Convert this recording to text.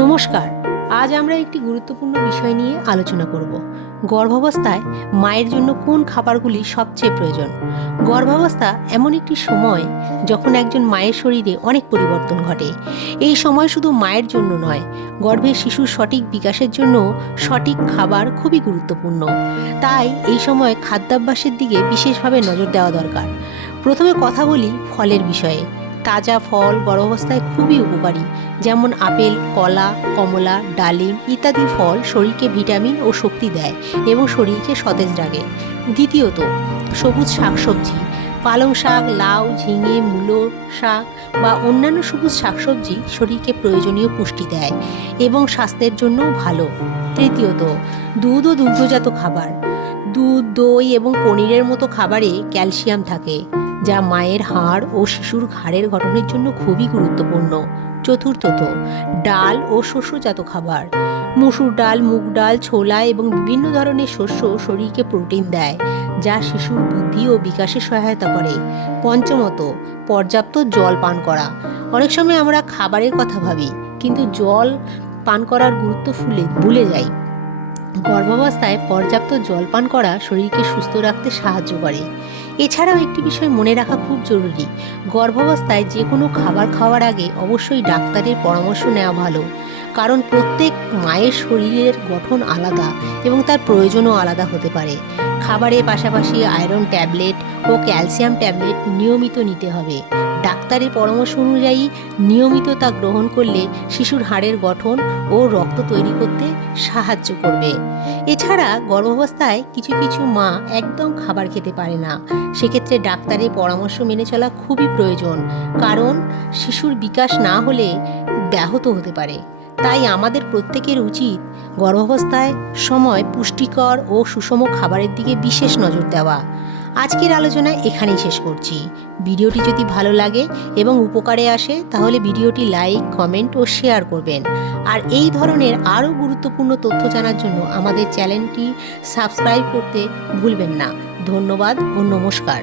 নমস্কার। আজ আমরা একটি গুরুত্বপূর্ণ বিষয় নিয়ে আলোচনা করব। গর্ভাবস্থায় মায়ের জন্য কোন খাবারগুলি সবচেয়ে প্রয়োজন। গর্ভাবস্থা এমন একটি সময় যখন একজন মায়ের শরীরে অনেক পরিবর্তন ঘটে। এই সময় শুধু মায়ের জন্য নয়, গর্ভের শিশুর সঠিক বিকাশের জন্য সঠিক খাবার খুবই গুরুত্বপূর্ণ। তাই এই সময় খাদ্যাভ্যাসের দিকে বিশেষভাবে নজর দেওয়া দরকার। প্রথমে কথা বলি ফলের বিষয়ে। তাজা ফল গর্ভাবস্থায় খুবই উপকারী, যেমন আপেল, কলা, কমলা, ডালিম ইত্যাদি ফল শরীরকে ভিটামিন ও শক্তি দেয় এবং শরীরকে সতেজ রাখে। দ্বিতীয়ত, সবুজ শাকসবজি, পালং শাক, লাউ, ঝিঙে, মূলো শাক বা অন্যান্য সবুজ শাকসবজি শরীরকে প্রয়োজনীয় পুষ্টি দেয় এবং স্বাস্থ্যের জন্যও ভালো। তৃতীয়ত, দুধ ও দুগ্ধজাত খাবার। দুধ, দই এবং পনিরের মতো খাবারে ক্যালসিয়াম থাকে, যা মায়ের হাড় ও শিশুর ঘাড়ের গঠনের জন্য খুবই গুরুত্বপূর্ণ। চতুর্থত, ডাল ও শস্যজাত খাবার। মসুর ডাল, মুগ ডাল, ছোলা এবং বিভিন্ন ধরনের শস্য শরীরকে প্রোটিন দেয়, যা শিশুর বুদ্ধি ও বিকাশে সহায়তা করে। পঞ্চমত, পর্যাপ্ত জল পান করা। অনেক সময় আমরা খাবারের কথা ভাবি, কিন্তু জল পান করার গুরুত্ব ভুলে যাই। গর্ভাবস্থায় পর্যাপ্ত জল পান করা শরীরকে সুস্থ রাখতে সাহায্য করে। এছাড়াও একটি বিষয় মনে রাখা খুব জরুরি, গর্ভাবস্থায় যে কোনো খাবার খাওয়ার আগে অবশ্যই ডাক্তারের পরামর্শ নেওয়া ভালো, কারণ প্রত্যেক মায়ের শরীরের গঠন আলাদা এবং তার প্রয়োজনও আলাদা হতে পারে। খাবারের পাশাপাশি আয়রন ট্যাবলেট ও ক্যালসিয়াম ট্যাবলেট নিয়মিত নিতে হবে। ডাক্তারের পরামর্শ অনুযায়ী নিয়মিত তা গ্রহণ করলে শিশুর হাড়ের গঠন ও রক্ত তৈরি করতে সাহায্য করবে। এছাড়া গর্ভাবস্থায় কিছু কিছু মা একদম খাবার খেতে পারে না, সেক্ষেত্রে ডাক্তারের পরামর্শ মেনে চলা খুবই প্রয়োজন, কারণ শিশুর বিকাশ না হলে ব্যাহত হতে পারে। তাই আমাদের প্রত্যেকের উচিত গর্ভাবস্থায় সময় পুষ্টিকর ও সুষম খাবারের দিকে বিশেষ নজর দেওয়া। আজকের আলোচনা এখানেই শেষ করছি। ভিডিওটি যদি ভালো লাগে এবং উপকারে আসে তাহলে ভিডিওটি লাইক, কমেন্ট ও শেয়ার করবেন। আর এই ধরনের আরও গুরুত্বপূর্ণ তথ্য জানার জন্য আমাদের চ্যানেলটি সাবস্ক্রাইব করতে ভুলবেন না। ধন্যবাদ ও নমস্কার।